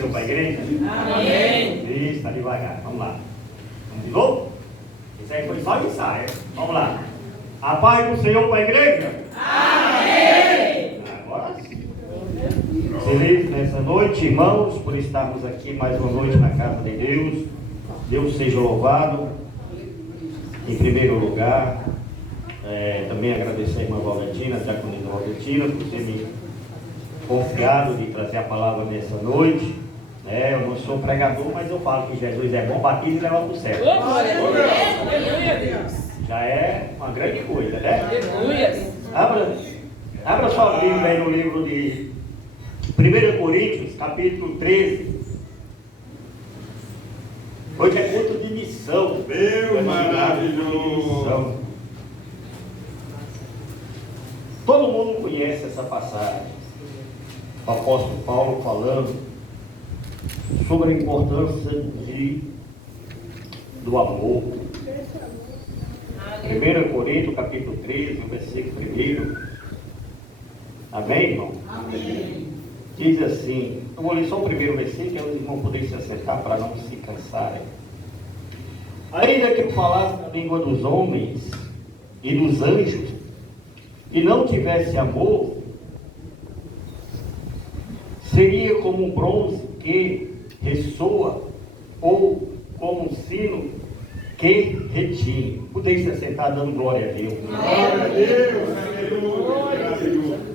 Senhor para a igreja? Amém. Isso, está devagar. Vamos lá. Vamos de novo? Isso aí foi só ensaio. Vamos lá. A paz do Senhor para a igreja? Amém. Agora sim. Feliz nessa noite, irmãos, por estarmos aqui mais uma noite na casa de Deus. Deus seja louvado. Em primeiro lugar, também agradecer a irmã Valdentina, a diaconisa Valdentina, por ter me confiado de trazer a palavra nessa noite. Eu não sou pregador, mas eu falo que Jesus é bom, batiza e leva para o céu. Aleluia, Deus. Já é uma grande coisa, né? Aleluia. Abra sua Bíblia aí no livro de 1 Coríntios, capítulo 13. Hoje é culto de missão. Meu maravilhoso! Missão. Todo mundo conhece essa passagem. O apóstolo Paulo falando sobre a importância do amor. 1 Coríntios, capítulo 13, versículo 1. Amém, irmão? Amém. Diz assim, eu vou ler só o primeiro versículo, que os irmãos poderem se acertar para não se cansarem. Ainda que eu falasse na língua dos homens e dos anjos, e não tivesse amor, seria como um bronze que ressoa, ou como um sino que retine. Podeis se assentar dando glória a Deus. Glória a Deus! Aleluia! Maravilhoso!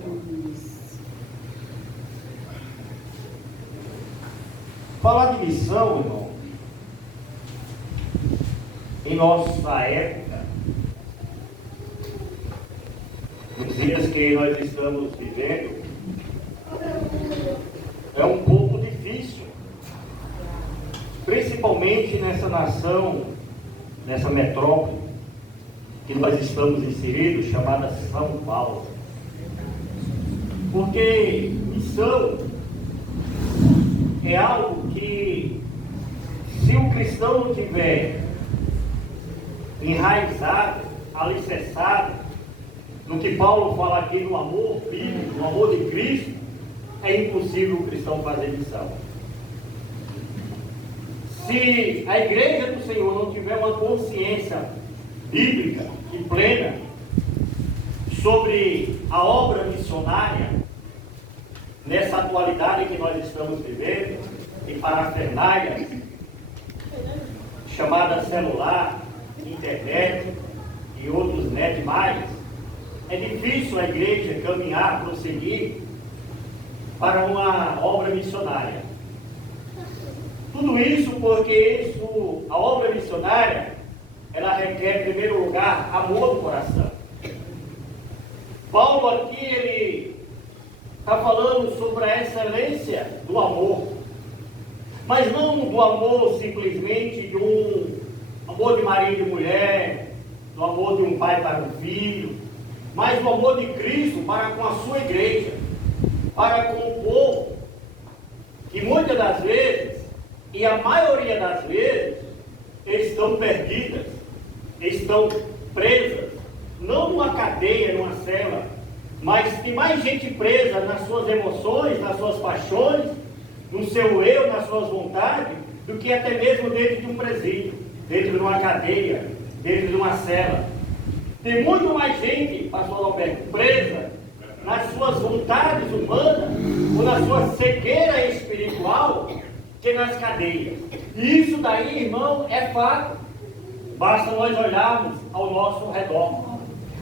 Falar de missão, irmão, em nossa época, nos dias que nós estamos vivendo, é um pouco difícil, principalmente nessa nação, nessa metrópole que nós estamos inseridos, chamada São Paulo. Porque missão é algo que, se o cristão não tiver enraizado, alicerçado, no que Paulo fala aqui no amor bíblico, no amor de Cristo, é impossível o cristão fazer missão. Se a igreja do Senhor não tiver uma consciência bíblica e plena sobre a obra missionária, nessa atualidade que nós estamos vivendo, em parafernália, chamada celular, internet e outros net mais, é difícil a igreja caminhar, prosseguir para uma obra missionária. Tudo isso porque a obra missionária, ela requer, em primeiro lugar, amor do coração. Paulo aqui, ele está falando sobre a excelência do amor, mas não do amor simplesmente de um amor de marido e mulher, do amor de um pai para um filho, mas do amor de Cristo para com a sua igreja, para com o povo, que muitas das vezes, e a maioria das vezes, estão perdidas, estão presas, não numa cadeia, numa cela, mas tem mais gente presa nas suas emoções, nas suas paixões, no seu eu, nas suas vontades, do que até mesmo dentro de um presídio, dentro de uma cadeia, dentro de uma cela. Tem muito mais gente, pastor Alberto, presa nas suas vontades humanas, ou na sua cegueira espiritual, que nas cadeias. E isso daí, irmão, é fato. Basta nós olharmos ao nosso redor.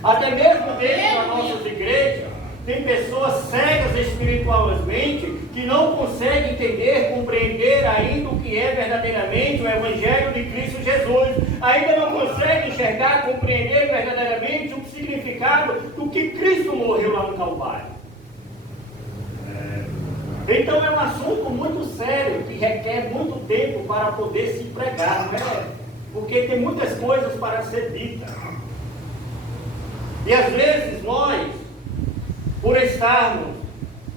Até mesmo dentro das nossas igrejas, tem pessoas cegas espiritualmente que não conseguem entender, compreender ainda o que é verdadeiramente o Evangelho de Cristo Jesus. Ainda não conseguem enxergar, compreender verdadeiramente o significado do que Cristo morreu lá no Calvário. Então é um assunto muito sério, que requer muito tempo para poder se pregar, não é? Porque tem muitas coisas para ser ditas. E às vezes nós, por estarmos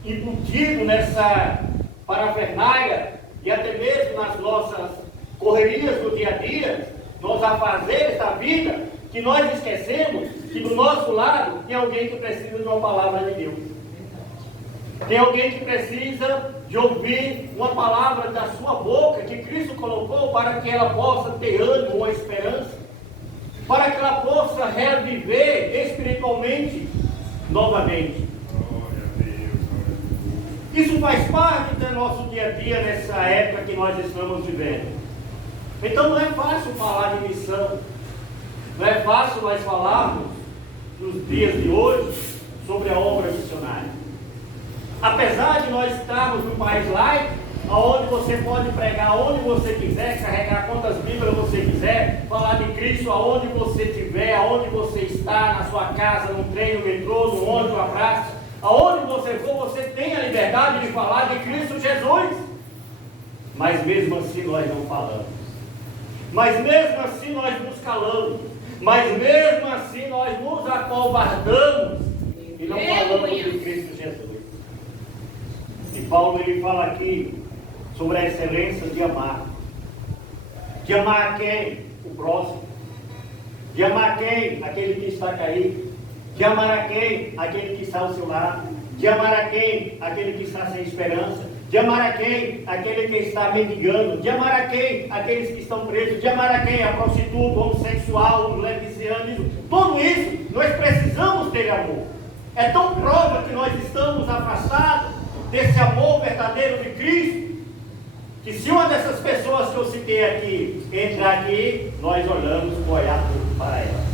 embutidos nessa parafernália e até mesmo nas nossas correrias do dia a dia, nos afazeres da vida, que nós esquecemos que do nosso lado tem alguém que precisa de uma palavra de Deus. Tem alguém que precisa de ouvir uma palavra da sua boca, que Cristo colocou para que ela possa ter ânimo ou esperança, para que ela possa reviver espiritualmente novamente. Isso faz parte do nosso dia a dia nessa época que nós estamos vivendo. Então não é fácil falar de missão. Não é fácil nós falarmos nos dias de hoje sobre a obra missionária. Apesar de nós estarmos num país laico, onde você pode pregar onde você quiser, carregar quantas Bíblias você quiser, falar de Cristo aonde você estiver, aonde você está, na sua casa, no trem, no metrô, no ônibus, no abraço, aonde você for, você tem a liberdade de falar de Cristo Jesus. Mas mesmo assim nós não falamos. Mas mesmo assim nós nos calamos. Mas mesmo assim nós nos acovardamos e não falamos de Cristo Jesus. E Paulo ele fala aqui sobre a excelência de amar. De amar a quem? O próximo. De amar a quem? Aquele que está caído. De amar a quem? Aquele que está ao seu lado. De amar a quem? Aquele que está sem esperança. De amar a quem? Aquele que está mendigando. De amar a quem? Aqueles que estão presos. De amar a quem? A prostituta, o homossexual, o lesbianismo. Tudo isso, nós precisamos ter amor. É tão prova que nós estamos afastados desse amor verdadeiro de Cristo, que se uma dessas pessoas que eu citei aqui entrar aqui, nós olhamos com o olhar para ela.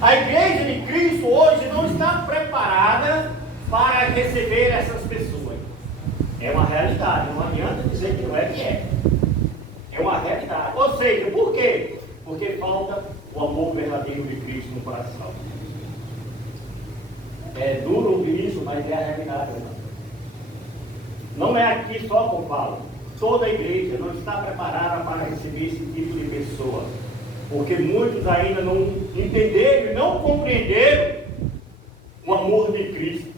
A igreja de Cristo hoje não está preparada para receber essas pessoas. É uma realidade, não adianta dizer que não é que é. É uma realidade. Ou seja, por quê? Porque falta o amor verdadeiro de Cristo no coração. É duro ouvir isso, mas é a realidade, irmão. Não é aqui só que eu falo. Toda a igreja não está preparada para receber esse tipo de pessoa. Porque muitos ainda não entenderam e não compreenderam o amor de Cristo.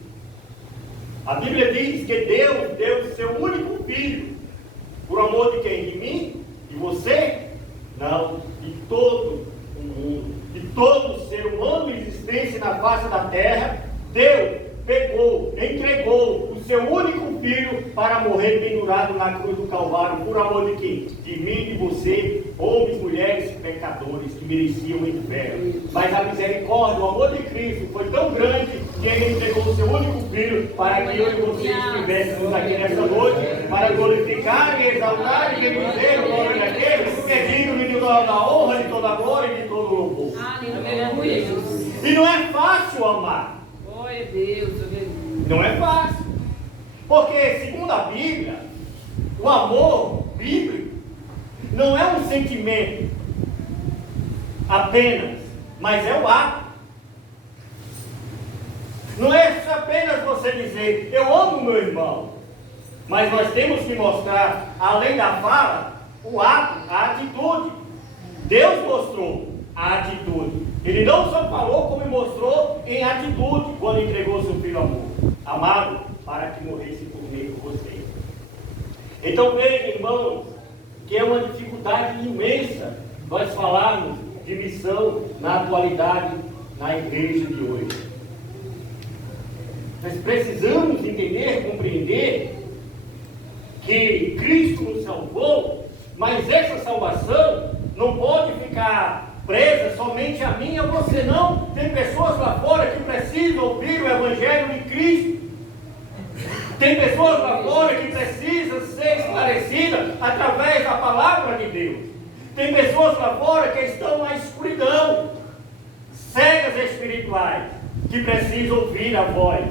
A Bíblia diz que Deus deu o seu único filho. Por amor de quem? De mim? De você? Não, de todo o mundo. De todo ser humano em existência na face da terra. Deus pegou, entregou o seu único filho para morrer pendurado na cruz do Calvário, por amor de quem? De mim e de você, homens, mulheres, pecadores que mereciam o inferno. Mas a misericórdia, o amor de Cristo foi tão grande que ele entregou o seu único filho para que eu e você estivéssemos aqui nessa noite, para glorificar e exaltar e bendizer o nome daquele que é digno de toda a honra, de toda a glória e de todo o louvor. Aleluia. E não é fácil amar. Glória a Deus. Não é fácil. Porque, segundo a Bíblia, o amor bíblico não é um sentimento apenas, mas é o ato. Não é apenas você dizer, eu amo meu irmão. Mas nós temos que mostrar, além da fala, o ato, a atitude. Deus mostrou a atitude. Ele não só falou, como mostrou em atitude, quando entregou seu filho amor, amado, para que morresse por mim e por você. Então veja, irmãos, que é uma dificuldade imensa nós falarmos de missão na atualidade na igreja de hoje. Nós precisamos entender, compreender que Cristo nos salvou, mas essa salvação não pode ficar presa somente a mim e a você, não. Tem pessoas lá fora que precisam ouvir o Evangelho de Cristo. Tem pessoas lá fora que precisam ser esclarecidas através da palavra de Deus. Tem pessoas lá fora que estão na escuridão, cegas espirituais, que precisam ouvir a voz,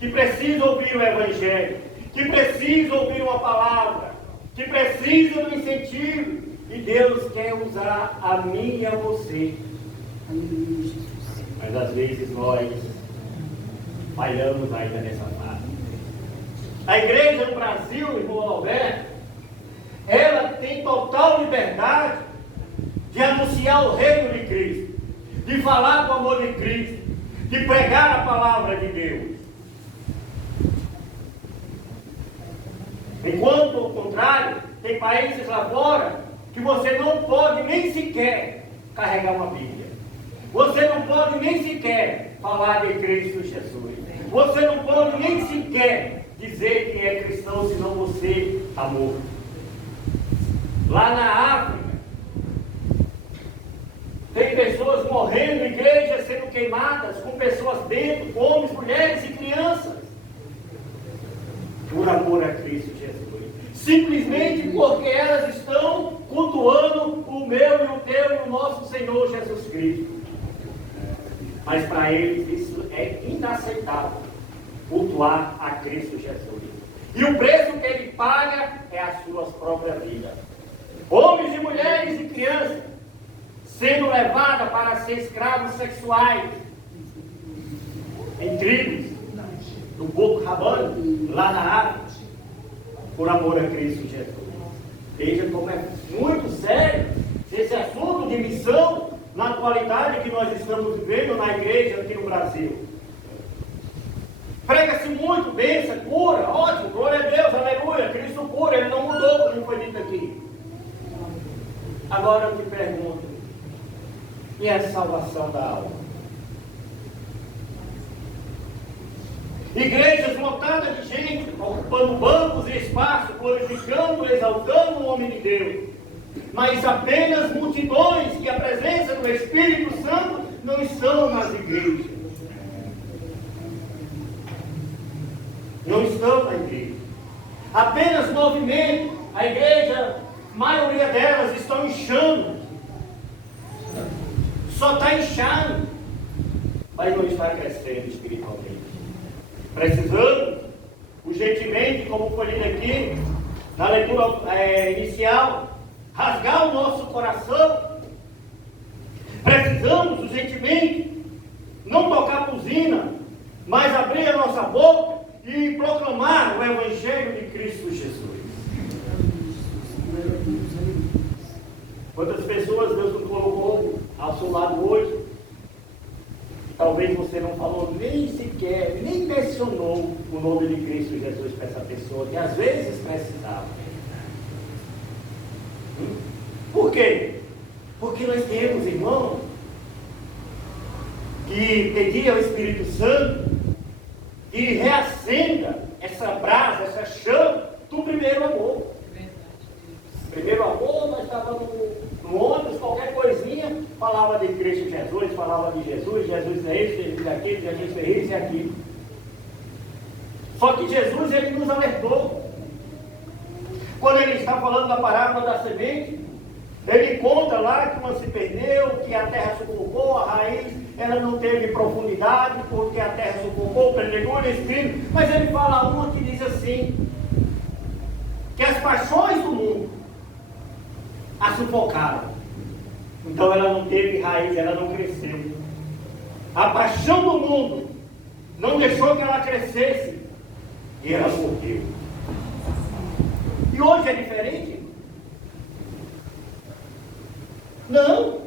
que precisam ouvir o Evangelho, que precisam ouvir uma palavra, que precisam do incentivo. E Deus quer usar a mim e a você. Mas às vezes nós falhamos ainda nessa fase. A igreja no Brasil, irmão Alberto, ela tem total liberdade de anunciar o reino de Cristo, de falar do amor de Cristo, de pregar a palavra de Deus. Enquanto, ao contrário, tem países lá fora que você não pode nem sequer carregar uma Bíblia. Você não pode nem sequer falar de Cristo Jesus. Você não pode nem sequer dizer que é cristão, senão você está morto. Lá na África, tem pessoas morrendo, igrejas sendo queimadas, com pessoas dentro, homens, mulheres e crianças, por amor a Cristo Jesus. Simplesmente porque elas estão cultuando o meu e o teu e o nosso Senhor Jesus Cristo. Mas para eles isso é inaceitável, cultuar a Cristo Jesus. E o preço que ele paga é as suas próprias vidas. Homens e mulheres e crianças sendo levadas para ser escravos sexuais em tribos do Boko Haram, lá na África, por amor a Cristo Jesus. Veja como é muito sério esse assunto de missão na atualidade que nós estamos vivendo na igreja aqui no Brasil. Prega-se muito, bênção, cura, ótimo, glória a Deus, aleluia, Cristo cura, ele não mudou, como foi dito aqui. Agora eu te pergunto, e a salvação da alma? Igrejas lotadas de gente, ocupando bancos e espaços, glorificando, exaltando o homem de Deus. Mas apenas multidões que a presença do Espírito Santo não estão nas igrejas. Não estão na igreja. Apenas movimento, a igreja, a maioria delas estão inchando. Só está inchando, mas não está crescendo espiritualmente. Precisamos, urgentemente, como foi lido aqui, na leitura inicial, rasgar o nosso coração. Precisamos, urgentemente, não tocar buzina, mas abrir a nossa boca e proclamar o Evangelho de Cristo Jesus. Quantas pessoas Deus nos colocou ao seu lado hoje? Talvez você não falou nem sequer, nem mencionou o nome de Cristo Jesus para essa pessoa, que às vezes precisava. Por quê? Porque nós temos, irmão, que pedir ao Espírito Santo que reacenda essa brasa, essa chama do primeiro amor. Primeiro amor, nós estávamos no ônibus, qualquer coisinha, falava de Cristo Jesus, falava de Jesus, Jesus é isso, Jesus é aquilo, Jesus é isso e aquilo. Só que Jesus, ele nos alertou. Quando ele está falando da parábola da semente, ele conta lá que uma se perdeu, que a terra sufocou, a raiz, ela não teve profundidade, porque a terra sufocou, pregou o Espírito. Mas ele fala uma que diz assim, que as paixões do mundo a sufocaram. Então ela não teve raiz, ela não cresceu. A paixão do mundo não deixou que ela crescesse e ela morreu. E hoje é diferente? Não.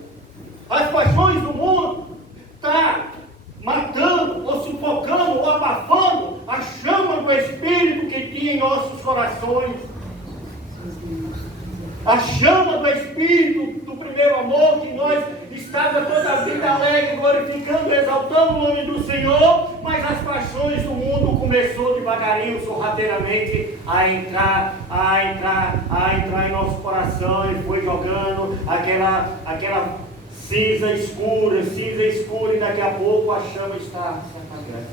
As paixões do mundo estão matando, ou sufocando, ou abafando a chama do Espírito que tinha em nossos corações. A chama do Espírito, do primeiro amor, que nós estávamos toda a vida alegre, glorificando, exaltando o nome do Senhor, mas as paixões do mundo começou devagarinho, sorrateiramente, a entrar em nosso coração, e foi jogando aquela cinza escura, e daqui a pouco a chama está se apagando.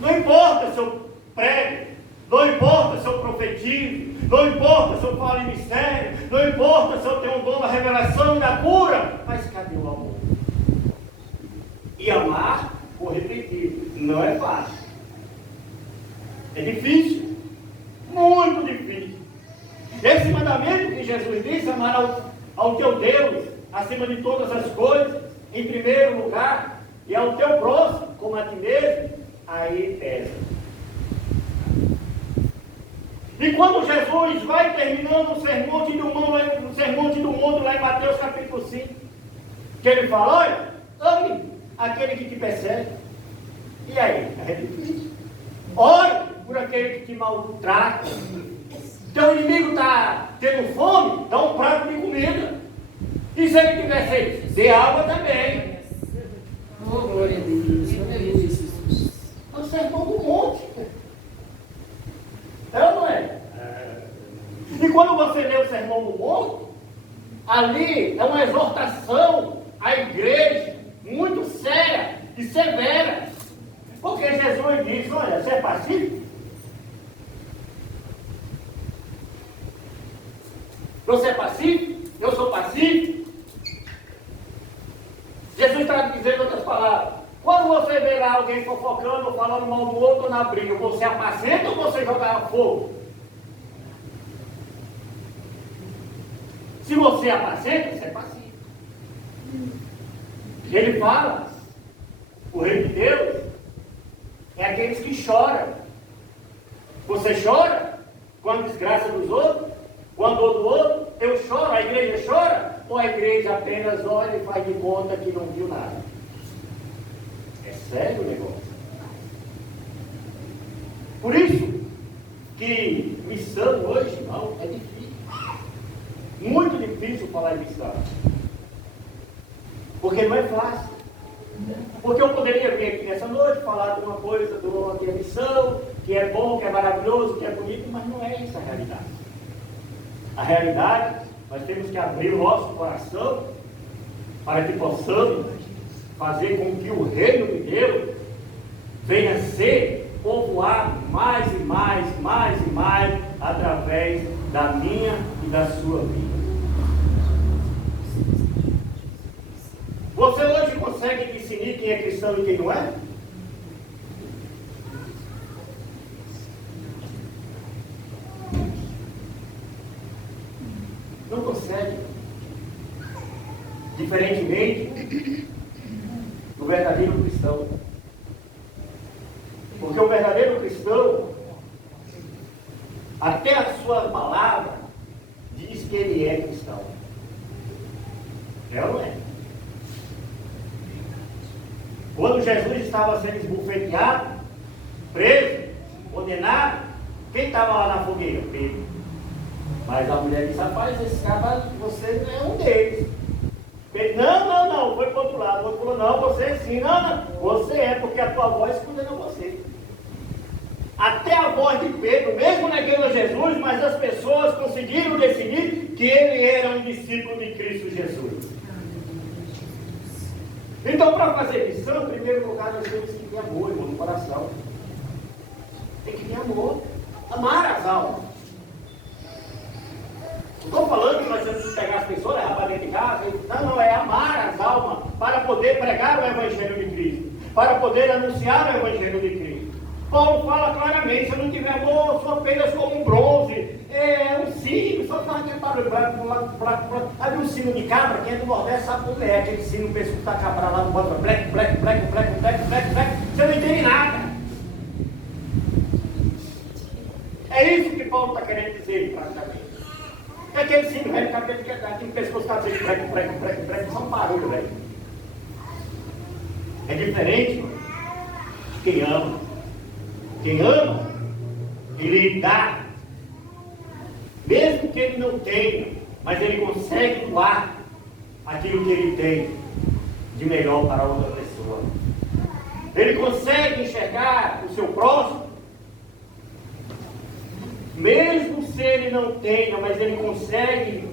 Não importa se eu prego, não importa se eu profetizo, não importa se eu falo em mistério, não importa se eu tenho o dom da revelação e da cura, mas cadê o amor? E amar, vou repetir, não é fácil. É difícil, muito difícil. Esse mandamento que Jesus disse, amar ao teu Deus, acima de todas as coisas, em primeiro lugar, e ao teu próximo, como a ti mesmo, aí pesa. E quando Jesus vai terminando o sermão do mundo lá em Mateus capítulo 5, que ele fala, olha, ame aquele que te persegue. E aí? É difícil. Ore por aquele que te maltrata. Teu inimigo está tendo fome, dá um prato de comida. E se ele tiver sede, dê água também. Oh, glória a Deus. Aleluia, Jesus. É o sermão do monte. É ou não é? E quando você lê o sermão do monte, ali é uma exortação à igreja muito séria e severa. Porque Jesus diz, olha, você é pacífico? Você é pacífico? Eu sou pacífico? Jesus está dizendo outras palavras. Quando você vê lá alguém fofocando, falando mal do outro na briga, você apacenta ou você joga fogo? Se você apacenta, você é pacífico. Ele fala, o reino de Deus é aqueles que choram. Você chora com a desgraça dos outros? Com a dor do outro? Eu choro, a igreja chora? Ou a igreja apenas olha e faz de conta que não viu nada? É sério o negócio. Por isso que missão hoje, irmão, é difícil. Muito difícil falar em missão. Porque não é fácil. Porque eu poderia vir aqui nessa noite falar de uma coisa, do que é missão, que é bom, que é maravilhoso, que é bonito, mas não é essa a realidade. A realidade, nós temos que abrir o nosso coração para que possamos fazer com que o reino de Deus venha a ser povoado mais e mais através da minha e da sua vida. Você hoje consegue discernir quem é cristão e quem não é? Não consegue. Diferentemente do verdadeiro cristão. Porque o verdadeiro cristão, até a sua palavra, diz que ele é cristão. É ou não é? Quando Jesus estava sendo esbofeteado, preso, condenado, quem estava lá na fogueira? Pedro. Mas a mulher disse, rapaz, esse cara, você não é um deles. Pedro, não, foi para o outro lado. O outro falou, não, você sim, não, você é, porque a tua voz condena você. Até a voz de Pedro, mesmo negando a Jesus, mas as pessoas conseguiram decidir que ele era um discípulo de Cristo Jesus. Então, para fazer missão, em primeiro lugar, nós temos que ter amor, irmão, no coração. Tem que ter amor. Amar as almas. Não estou falando que nós temos que pegar as pessoas, levar para dentro de casa. Não, é amar as almas para poder pregar o Evangelho de Cristo. Para poder anunciar o Evangelho de Cristo. Paulo fala claramente, se eu não tiver amor, sou apenas como um bronze. É um sino, só faz aquele barulho branco. Abre um sino de cabra, quem é do Nordeste sabe como é. Aquele sino, o pessoal que está cabra lá no bota, black. Você não entende nada. É isso que Paulo está querendo dizer, praticamente. É aquele sino, velho, cabelo que aqui no pescoço está dizendo black, só um barulho, velho. É diferente de quem ama. Quem ama, ele dá. Mesmo que ele não tenha, mas ele consegue doar aquilo que ele tem de melhor para outra pessoa. Ele consegue enxergar o seu próximo, mesmo se ele não tenha, mas ele consegue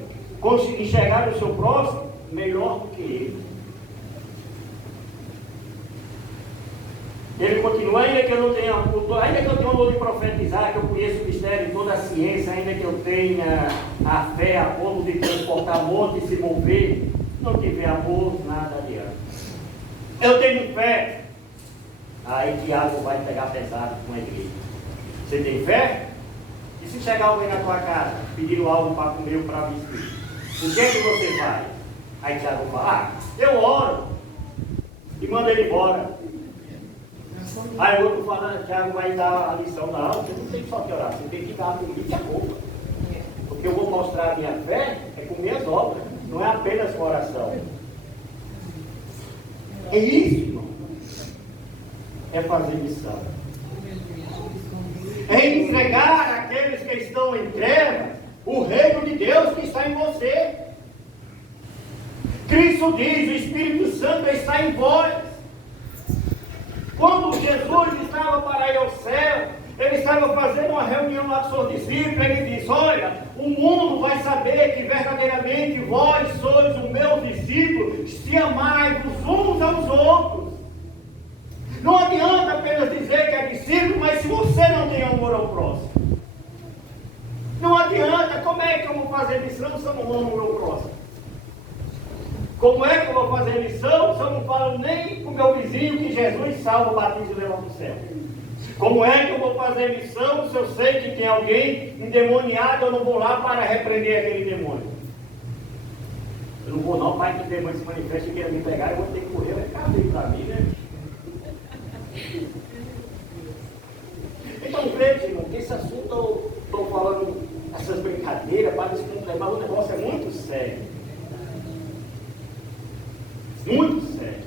enxergar o seu próximo melhor do que ele. Ele continua, ainda que eu não tenha o dom de profetizar, que eu conheço o mistério de toda a ciência, ainda que eu tenha a fé a ponto de transportar monte e se mover, não tiver amor, nada adianta. Eu tenho fé. Aí Tiago vai pegar pesado com a igreja. Você tem fé? E se chegar alguém na tua casa, pedindo algo para comer ou para vestir, o que é que você faz? Aí Tiago fala, eu oro e manda ele embora. Aí o outro fala, Tiago vai dar a lição. Não, você não tem só que orar, você tem que dar a comida e a roupa. Porque eu vou mostrar a minha fé é com minhas obras, não é apenas com oração. É isso, irmão. É fazer missão. É entregar àqueles que estão em trevas o reino de Deus que está em você. Cristo diz, o Espírito Santo está em vós. Quando Jesus estava para ir ao céu, ele estava fazendo uma reunião lá com seus discípulos, ele disse: olha, o mundo vai saber que verdadeiramente vós sois os meus discípulos, se amais uns aos outros. Não adianta apenas dizer que é discípulo, mas se você não tem amor ao próximo. Não adianta. Como é que eu vou fazer missão se eu não amo o meu próximo? Como é que eu vou fazer missão se eu não falo nem com o meu vizinho que Jesus salva, batiza e leva para o céu? Como é que eu vou fazer missão se eu sei que tem alguém endemoniado, eu não vou lá para repreender aquele demônio? Eu não vou não, pai, que o demônio se manifesta e queira me pegar, eu vou ter que correr, vai ficar bem para mim, né? Então, crente, irmão, que esse assunto eu estou falando, essas brincadeiras, para descontrair, mas o negócio é muito sério. Muito sério.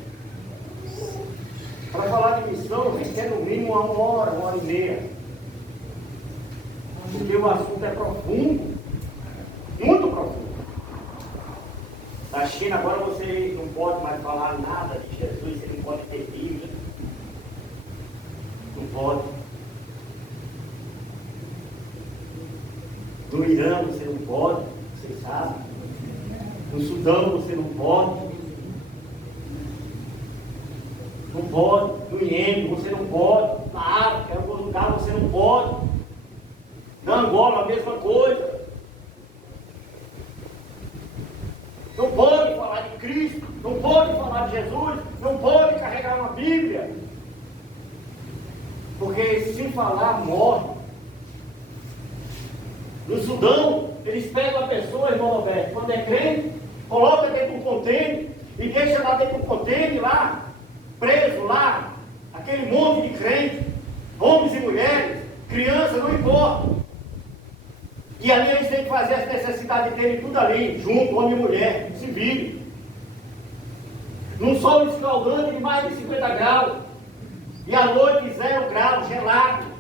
Para falar de missão, requer no mínimo uma hora e meia. Porque o assunto é profundo. Muito profundo. Na China agora você não pode mais falar nada de Jesus, você não pode ter Bíblia. Não pode. No Irã você não pode, vocês sabem. No Sudão você não pode. Não pode. No Iêmen você não pode. Na África, em algum lugar você não pode. Na Angola a mesma coisa. Não pode falar de Cristo, não pode falar de Jesus, não pode carregar uma Bíblia. Porque se falar, morre. No Sudão, eles pegam a pessoa, irmão Roberto, quando é crente, coloca dentro de um contêiner e deixa lá dentro de um contêiner, lá, preso lá, aquele monte de crente, homens e mulheres, crianças, não importa. E ali eles têm que fazer as necessidades dele tudo ali, junto, homem e mulher, se vire. Num sol escaldante de mais de 50 graus, e à noite 0 graus, gelado.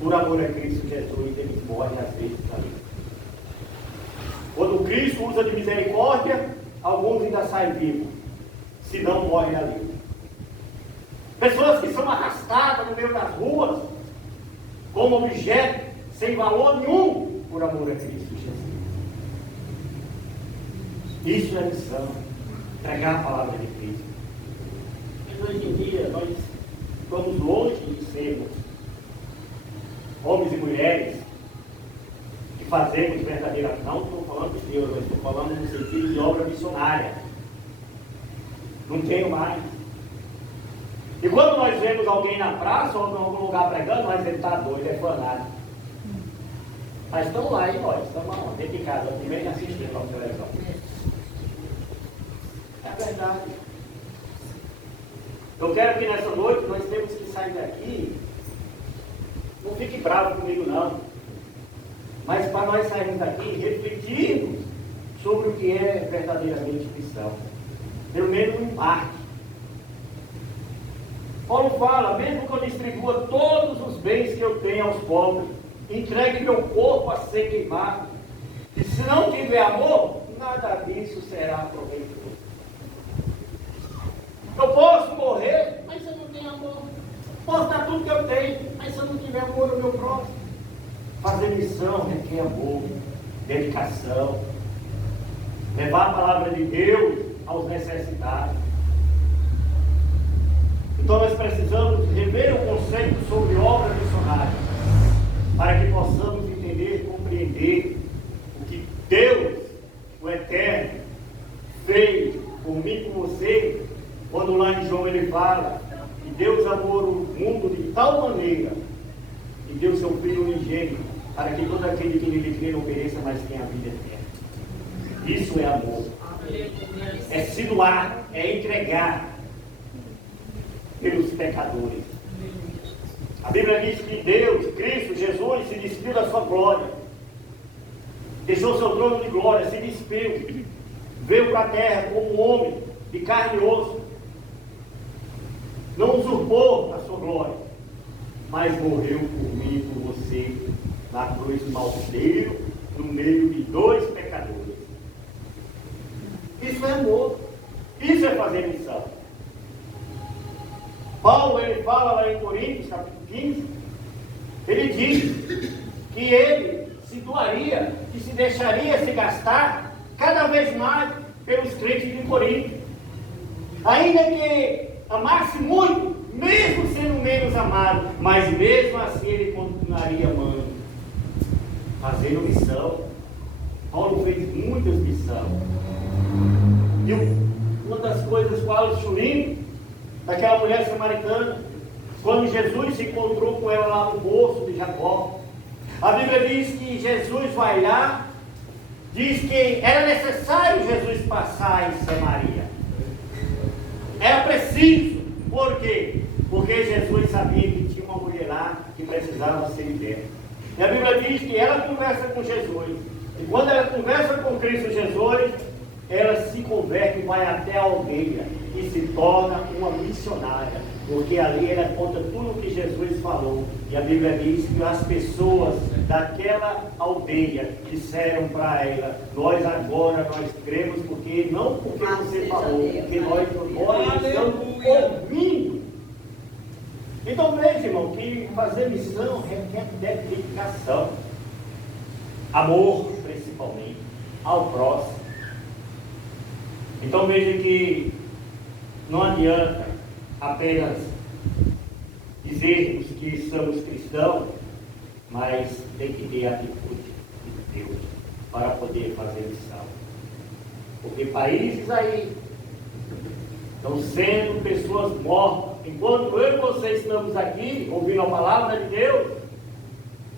Por amor a Cristo Jesus, eles morrem às vezes ali. Quando Cristo usa de misericórdia, alguns ainda saem vivos, se não morrem ali. Pessoas que são arrastadas no meio das ruas, como objeto, sem valor nenhum, por amor a Cristo Jesus. Isso é missão, pregar a palavra de Cristo. Mas hoje em dia nós estamos longe de sermos homens e mulheres que fazemos verdadeira, não estou falando de Deus, mas estou falando no sentido de obra missionária. Não tenho mais. E quando nós vemos alguém na praça ou em algum lugar pregando, nós dizemos: está doido, é fanático. Mas estão lá, e nós estamos lá, dentro de casa, também assistindo a televisão. É verdade. Eu quero que nessa noite nós temos que sair daqui. Não fique bravo comigo não. Mas para nós sairmos daqui refletindo sobre o que é verdadeiramente cristão. Pelo menos um parte. Paulo fala: mesmo que eu distribua todos os bens que eu tenho aos pobres, entregue meu corpo a ser queimado, e se não tiver amor, nada disso será proveitoso. Eu posso morrer, mas se eu não tenho amor. Posso dar tudo que eu tenho, mas se eu não tiver amor ao meu próximo. Fazer missão requer amor, dedicação, levar a palavra de Deus aos necessitados. Então nós precisamos rever o conceito sobre obra missionária, para que possamos entender, compreender o que Deus, o Eterno, fez por mim e por você, quando lá em João ele fala que Deus amou o mundo de tal maneira que deu seu Filho unigênito, para que todo aquele que nele crê não pereça, mas tenha a vida eterna. Isso é amor. É se doar, é entregar pelos pecadores. A Bíblia diz que Deus, Cristo, Jesus, se despiu da sua glória, deixou seu trono de glória, se despiu, veio para a terra como um homem de carne e osso, não usurpou a sua glória, mas morreu por mim e por você na cruz do malteiro, no meio de 2 pecadores. Isso é amor, isso é fazer missão. Coríntios, capítulo 15, ele diz que ele se doaria, que se deixaria se gastar cada vez mais pelos crentes de Corinto. Ainda que amasse muito, mesmo sendo menos amado, mas mesmo assim ele continuaria amando, fazendo missão. Paulo fez muitas missões. E uma das coisas que eu acho lindo, daquela mulher samaritana, quando Jesus se encontrou com ela lá no poço de Jacó, a Bíblia diz que Jesus vai lá, diz que era necessário Jesus passar em Samaria. Era preciso. Por quê? Porque Jesus sabia que tinha uma mulher lá que precisava ser liberta. E a Bíblia diz que ela conversa com Jesus. E quando ela conversa com Cristo Jesus, ela se converte e vai até a aldeia e se torna uma missionária, porque ali ela conta tudo o que Jesus falou. E a Bíblia diz que as pessoas daquela aldeia disseram para ela: nós agora nós cremos, porque não porque você falou, porque nós agora estamos ouvindo. Então veja, irmão, que fazer missão requer dedicação, amor principalmente ao próximo. Então veja que não adianta apenas dizermos que somos cristãos, mas tem que ter atitude de Deus para poder fazer missão. Porque países aí estão sendo pessoas mortas, enquanto eu e você estamos aqui ouvindo a palavra de Deus,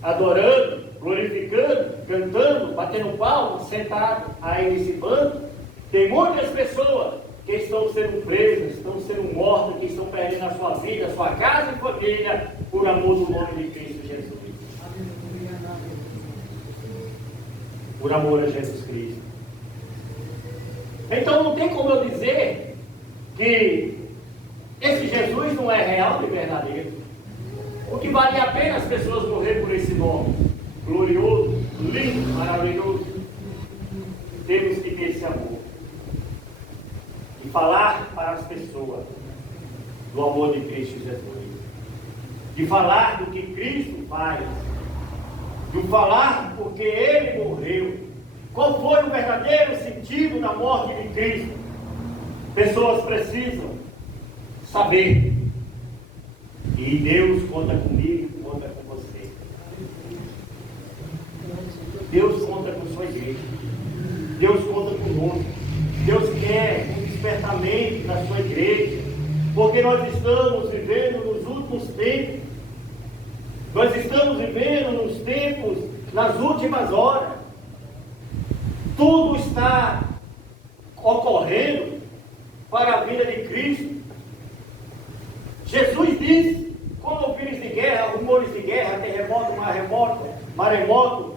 adorando, glorificando, cantando, batendo palmas, sentado aí nesse banco. Tem muitas pessoas que estão sendo presas, estão sendo mortas, que estão perdendo a sua vida, a sua casa e família, por amor do nome de Cristo Jesus. Por amor a Jesus Cristo. Então não tem como eu dizer que esse Jesus não é real e verdadeiro. O que vale a pena as pessoas morrer por esse nome glorioso, lindo, maravilhoso. Temos que ter esse amor. E falar para as pessoas do amor de Cristo Jesus, de falar do que Cristo faz, de falar porque Ele morreu, qual foi o verdadeiro sentido da morte de Cristo. Pessoas precisam saber, e Deus conta comigo, conta com você. Deus conta com sua igreja, Deus conta conosco. Deus quer um despertamento na sua igreja, porque nós estamos vivendo nos últimos tempos. Nós estamos vivendo nos tempos, nas últimas horas. Tudo está ocorrendo para a vida de Cristo. Jesus disse: quando ouvires de guerra, rumores de guerra, terremoto, maremoto,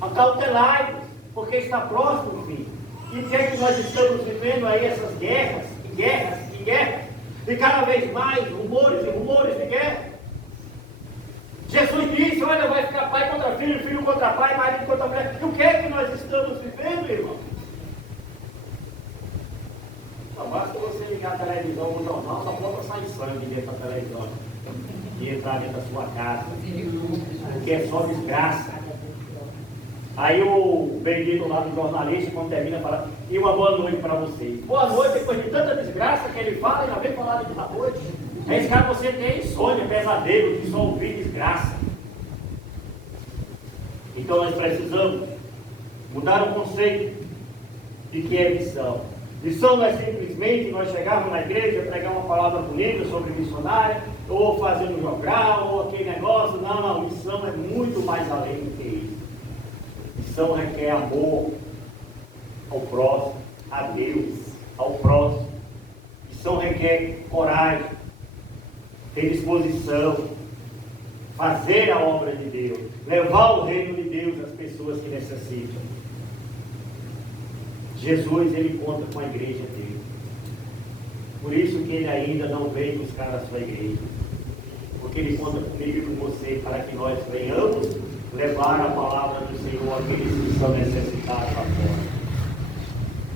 acautelai-vos, porque está próximo o fim. E o que é que nós estamos vivendo aí? Essas guerras, e guerras, e guerras, e cada vez mais rumores e rumores de guerra. Jesus disse: olha, vai ficar pai contra filho, filho contra pai, marido contra mulher. E o que é que nós estamos vivendo, irmão? Só basta você ligar a televisão ou o jornal, só pode sair sangue dentro da televisão e entrar dentro da sua casa, porque é só desgraça. Aí o bendito lá do jornalista, quando termina, fala: e uma boa noite para vocês. Boa noite, depois de tanta desgraça que ele fala, ainda vem falar de boa noite. Esse cara, você tem insônia, pesadelo, de só ouvir desgraça. Então nós precisamos mudar o conceito de que é missão. Missão não é simplesmente nós chegarmos na igreja, pregar uma palavra bonita sobre missionária, ou fazer um jogral, ou aquele negócio. Não, não, missão é muito mais além do que isso. Missão requer amor ao próximo, a Deus, ao próximo. Missão requer coragem, ter disposição, fazer a obra de Deus, levar o reino de Deus às pessoas que necessitam. Jesus, ele conta com a igreja dele. Por isso que ele ainda não veio buscar a sua igreja. Porque ele conta comigo e com você para que nós venhamos levar a palavra do Senhor àqueles que são necessitados lá fora.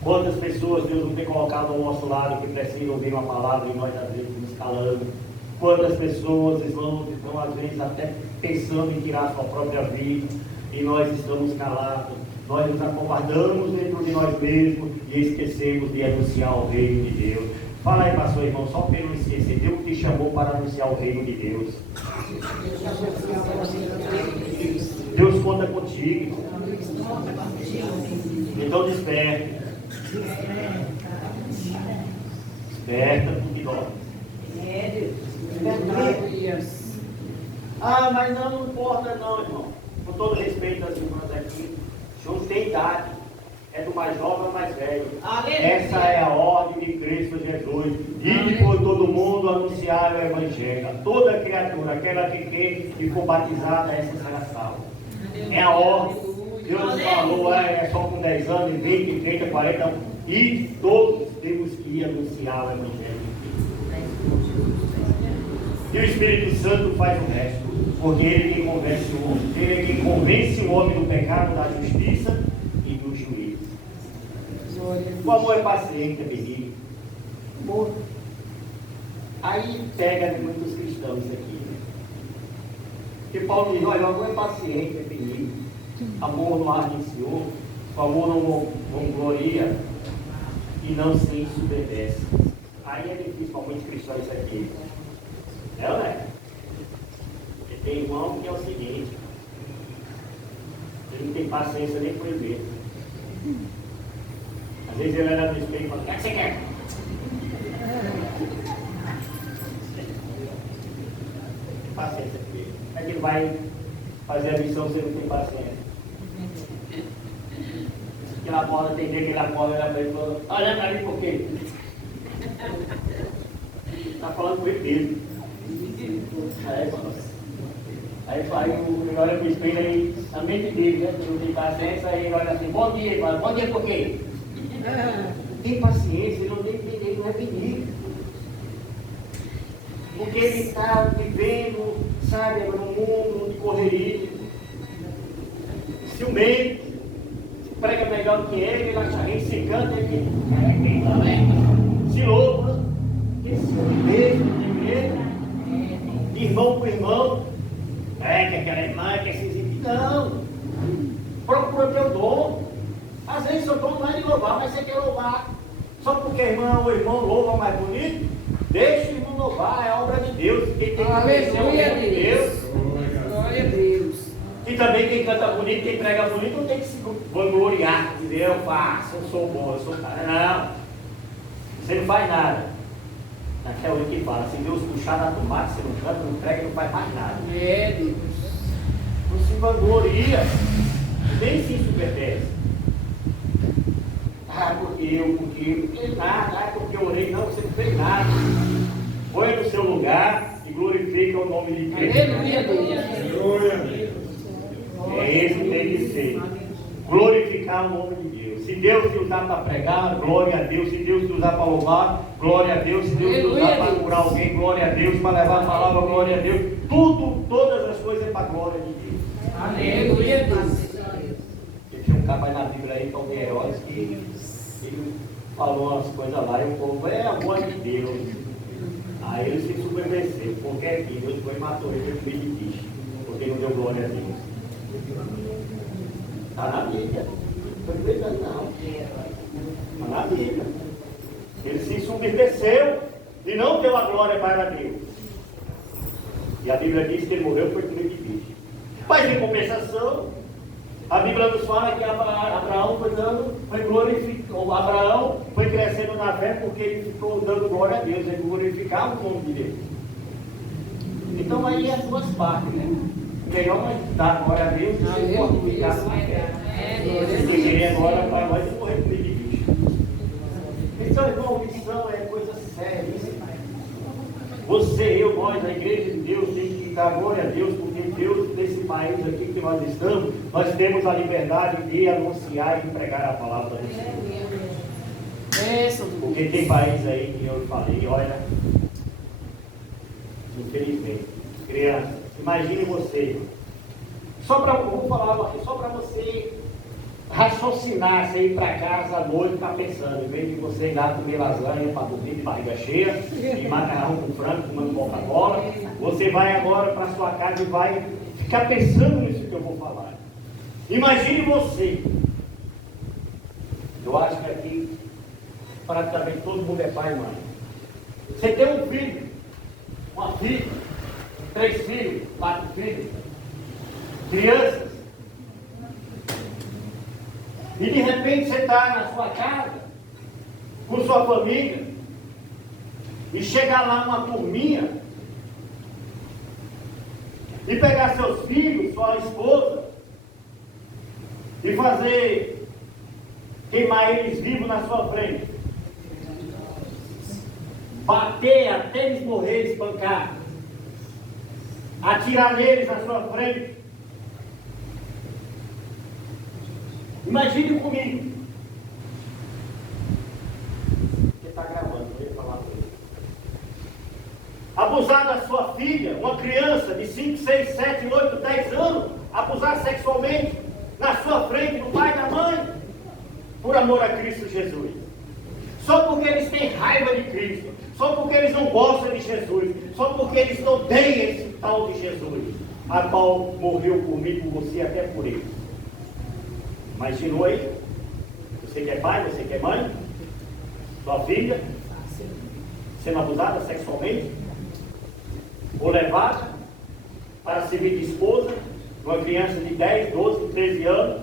Quantas pessoas Deus não tem colocado ao nosso lado que precisam ouvir uma palavra e nós às vezes nos calamos. Quantas pessoas estão às vezes até pensando em tirar a sua própria vida, e nós estamos calados, nós nos acovardamos dentro de nós mesmos e esquecemos de anunciar o reino de Deus. Fala aí para seu irmão, só para ele não esquecer, Deus te chamou para anunciar o reino de Deus. Deus conta contigo. Então desperte. Desperta, porque dorme. Ah, mas não importa não, irmão. Com todo respeito às irmãs aqui, não tem idade. É do mais jovem ao mais velho. Essa é a ordem de Cristo Jesus. Ide por todo mundo anunciar o Evangelho. Toda criatura, aquela que crê e for batizada, essa será salva. É a ordem. Deus falou, é só com 10 anos, 20, 30, 40. E todos temos que ir anunciar o Evangelho. E o Espírito Santo faz o resto, porque ele que convence o homem. Ele é que convence o homem do pecado, da justiça e do juízo. O amor é paciente, é benigno. Amor. Aí pega de muitos cristãos aqui. Porque Paulo diz, olha, o amor é paciente, é benigno. Amor não arde em ciúme, o amor não vangloria e não se ensurdece. Aí é difícil para muitos cristãos isso aqui. É ou não é? Porque tem irmão que é o seguinte, ele não tem paciência nem por ele mesmo. Às vezes ele olha no espelho e fala, o que é que você quer? Tem paciência por ele. Como é que ele vai fazer a missão se ele não tem paciência? Que na porta tem gente que na porta olha para ele e fala, olha para mim por quê? Está falando com ele mesmo. Aí ele olha para o espelho aí, a mente dele, né? Não tem paciência, aí ele olha assim, bom dia, ele fala, bom dia por quê? Não tem paciência, ele não tem entender, ele não é benigno. Porque ele está vivendo, sabe, no mundo de correria, ciumento, prega melhor do que ele acha que se canta, ele também, se louva, esse mesmo, de irmão para irmão, que aquela irmã quer se exibir. Não, procura teu dom. Às vezes seu dom não é de louvar, mas você quer louvar. Só porque a irmã ou o irmão louva mais bonito, deixa o irmão louvar, é obra de Deus. Quem tem que conhecer o reino de Deus. Glória a Deus. E também quem canta bonito, quem prega bonito, não tem que se vangloriar, dizer eu faço, eu sou bom, eu sou cara. Não, você não faz nada. Até o que fala, se Deus puxar na tomada, você não canta, não prega, não faz mais nada. É, Deus. Não se vangloria, nem se ensoberbece. Porque eu fiz nada, porque eu orei, não, você não fez nada. Põe no seu lugar e glorifica o nome de Cristo. Aleluia, Deus. É esse que tem que ser. Glorificar o nome de Deus. Se Deus te usar para pregar, glória a Deus. Se Deus te usar para louvar, glória a Deus. Se Deus te usar para curar alguém, glória a Deus. Para levar a palavra, glória a Deus. Tudo, todas as coisas é para a glória de Deus. Aleluia, Deus. Tinha um cara na Bíblia aí, Paulo de Heróis, que ele falou umas coisas lá e o povo é a voz de Deus. Aí ele se submergeu, qualquer dia, Deus foi e matou ele no meio de bicho, porque não deu glória a Deus. Está na Bíblia. Não foi inventando, não. Está na Bíblia. Ele se submergeu e não deu a glória para Deus. E a Bíblia diz que ele morreu por meio de bicho. Mas em compensação, a Bíblia nos fala que Abraão foi glorificado. Abraão foi crescendo na fé porque ele ficou dando glória a Deus, ele glorificava o nome de Deus. Então aí é as duas partes, né? Melhor dar glória a Deus e ser fortificado na fé. Você querer agora para nós e morrer por meio de bicho. Então, irmão, missão é coisa séria. Você, eu, nós, a igreja de Deus, tem que dar glória a Deus, porque Deus, nesse país aqui que nós estamos, nós temos a liberdade de anunciar e pregar a palavra do Senhor. Porque tem país aí que eu falei, olha, infelizmente, criança, imagine você, vou falar algo aqui, só para você raciocinar, você ir para casa à noite e ficar pensando, em vez de você ir lá comer lasanha para dormir de barriga cheia, e macarrão com frango, tomando Coca-Cola, você vai agora para sua casa e vai ficar pensando nisso que eu vou falar. Imagine você, eu acho que aqui praticamente todo mundo é pai e mãe. Você tem um filho, uma filha, 3 filhos, 4 filhos, crianças. E de repente você está na sua casa, com sua família, e chegar lá uma turminha, e pegar seus filhos, sua esposa, e fazer queimar eles vivos na sua frente. Bater até eles morrerem, espancar. Atirar neles na sua frente. Imagine comigo. Você está gravando, eu ia falar para ele. Abusar da sua filha, uma criança de 5, 6, 7, 8, 10 anos, abusar sexualmente na sua frente, do pai e da mãe, por amor a Cristo Jesus. Só porque eles têm raiva de Cristo, só porque eles não gostam de Jesus, só porque eles odeiam esse tal de Jesus, a qual morreu por mim, por você, até por eles. Imaginou aí? Você que é pai, você que é mãe, sua filha sendo abusada sexualmente, ou levada para servir de esposa, uma criança de 10, 12, 13 anos,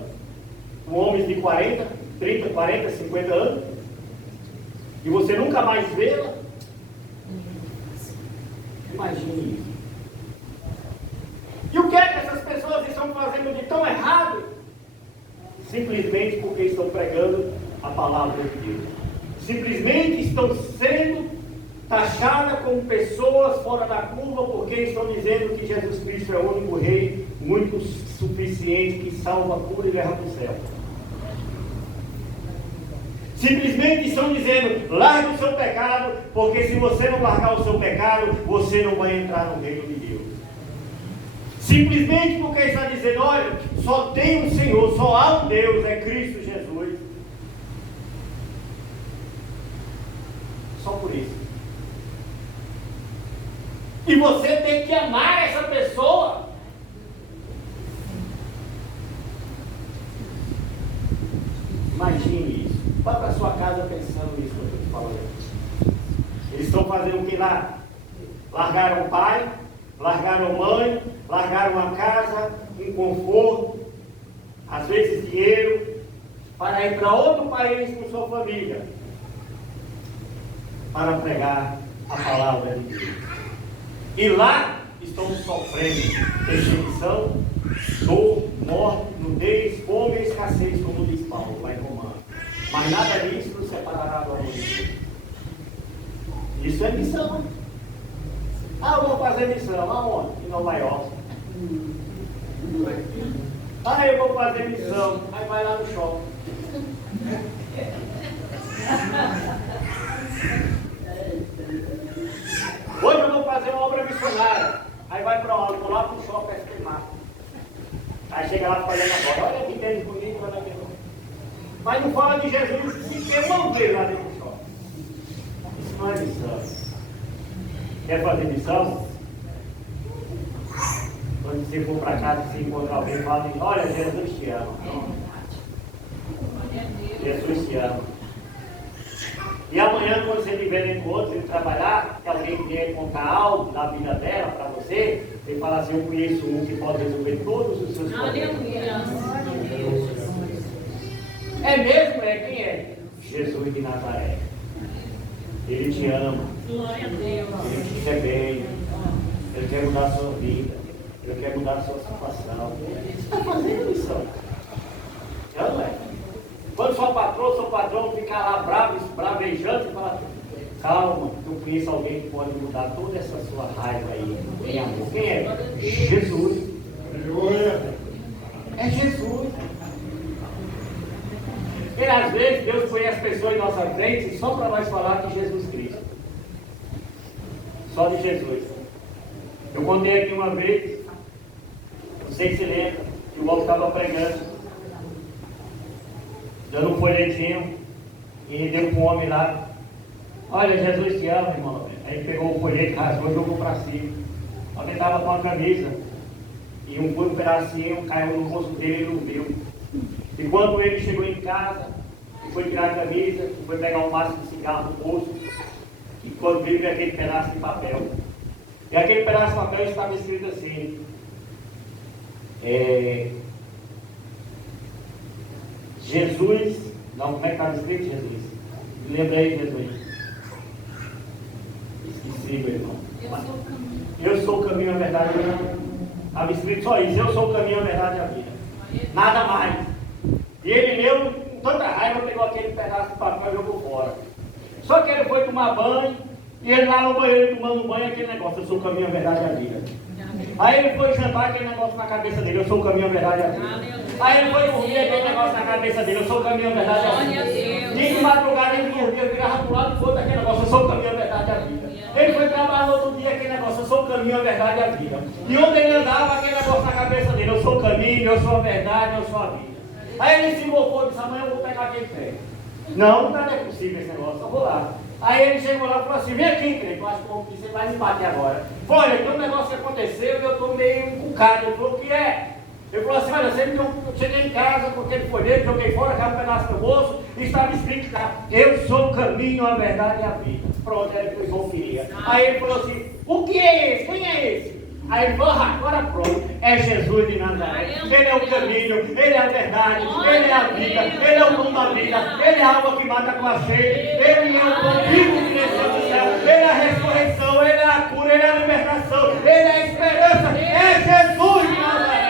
com homens de 40, 30, 40, 50 anos, e você nunca mais vê-la. Imagine isso. E o que é que essas pessoas estão fazendo de tão errado? Simplesmente porque estão pregando a palavra de Deus. Simplesmente estão sendo taxadas como pessoas fora da curva, porque estão dizendo que Jesus Cristo é o único rei, muito suficiente, que salva, cura e leva para o céu. Simplesmente estão dizendo, largue o seu pecado, porque se você não largar o seu pecado, você não vai entrar no reino de Deus. Simplesmente porque está dizendo, olha, só tem um Senhor, só há um Deus, é Cristo Jesus. Só por isso. E você tem que amar essa pessoa. Imagine isso. Vá para sua casa pensando nisso que eu estou te falando. Eles estão fazendo o que lá? Largaram o pai, largaram a mãe, largaram a casa, um conforto, às vezes dinheiro, para ir para outro país com sua família, para pregar a palavra de Deus. E lá estão sofrendo perseguição, dor, morte, nudez, fome e escassez, como diz Paulo lá em Romanos. Mas nada disso nos separará do amor de Deus. Isso é missão. Ah, eu vou fazer missão. Aonde? Em Nova York. Ah, eu vou fazer missão. Aí vai lá no shopping. Hoje eu vou fazer uma obra missionária. Aí vai para onde? Vou lá para o shopping estimar. Aí chega lá fazendo agora. Olha que tênis bonito, olha aqui. Mas não fala de Jesus sequer uma vez lá dentro do shopping. Isso não é missão. Quer fazer missão? Quando você for para casa, se encontrar alguém, fala: olha, Jesus te ama. Jesus te ama. E amanhã, quando você estiver dentro do outro, ele trabalhar, que alguém vier contar algo da vida dela para você, ele fala assim: eu conheço um que pode resolver todos os seus problemas. É mesmo? É quem é? Jesus de Nazaré. Ele te ama. Ele te quer bem. Ele quer mudar a sua vida. Ele quer mudar a sua situação. Você está fazendo missão. Não é? Quando sua patroa, seu patrão ficar lá bravo, bravejando, você fala: calma, eu conheço alguém que pode mudar toda essa sua raiva aí em amor. Quem é? Jesus. É Jesus. E às vezes Deus põe as pessoas em nossa frente só para nós falar de Jesus Cristo. Só de Jesus. Eu contei aqui uma vez, não sei se lembra, que o homem estava pregando. dando um folhetinho, e deu para um homem lá. Olha, Jesus te ama, irmão. Aí ele pegou o folheto, rasgou e jogou para cima. Alguém estava com a camisa, e um pedacinho caiu no rosto dele e não viu. E quando ele chegou em casa, foi tirar a camisa, foi pegar um maço de cigarro no bolso, e quando viu aquele pedaço de papel. E aquele pedaço de papel estava escrito assim: Jesus, não, como é que estava escrito Jesus? Lembrei, Jesus. Esqueci, meu irmão. Eu sou o caminho, a verdade e a vida. Estava escrito só isso: eu sou o caminho, a verdade e a vida. Nada mais. E ele leu, com tanta raiva, pegou aquele pedaço de papel e jogou fora. Só que ele foi tomar banho, e ele lá no banheiro tomando banho, aquele negócio: eu sou o caminho, a verdade e a vida. Aí ele foi jantar, aquele negócio na cabeça dele: eu sou o caminho, a verdade e a vida. Aí ele foi dormir, aquele negócio na cabeça dele: eu sou o caminho, a verdade e a vida. De madrugada ele dormia, virava pro lado e foi daquele negócio: eu sou o caminho, a verdade e a vida. Ele foi trabalhar no outro dia, aquele negócio: eu sou o caminho, a verdade e a vida. E onde ele andava, aquele negócio na cabeça dele: eu sou o caminho, eu sou a verdade, eu sou a vida. Aí ele se invocou e disse: amanhã eu vou pegar aquele pé. Não é possível esse negócio, eu vou lá. Aí ele chegou lá e falou assim: vem aqui, crente, eu acho que você vai me bater agora. Falei: olha, tem um negócio que aconteceu e eu estou meio encucado. Ele falou: o que é? Ele falou assim: olha, você me deu, eu cheguei em casa com aquele folheto, joguei fora, caiu um pedaço do bolso e estava escrito lá: eu sou o caminho, a verdade e a vida. Pronto, aí ele foi conferir. Aí ele falou assim: o que é esse? Quem é esse? Aí ele falou: agora pronto, é Jesus de Nazaré. Ele é o caminho, ele é a verdade, ele é a vida, ele é o pão da vida, ele é a água que mata com a sede, ele é o pão vivo que desceu do céu, ele é a ressurreição, ele é a cura, ele é a libertação, ele é a esperança, é Jesus de Nazaré.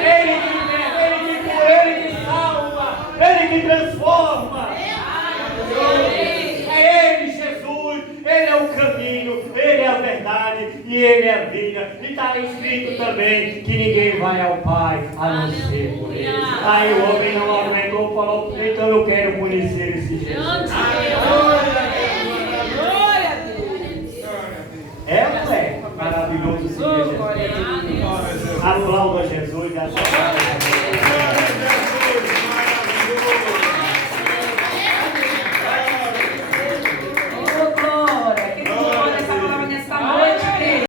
Ele que liberta, ele que cura, ele que salva, ele que transforma. É ele, Jesus, ele é o caminho, ele é a verdade e ele é a vida. E está escrito também que ninguém vai ao Pai a não ser por ele. Aí o homem não aguentou, falou: então eu quero conhecer esse Jesus. É ou não é maravilhoso esse Jesus? Aplauda Jesus e a sua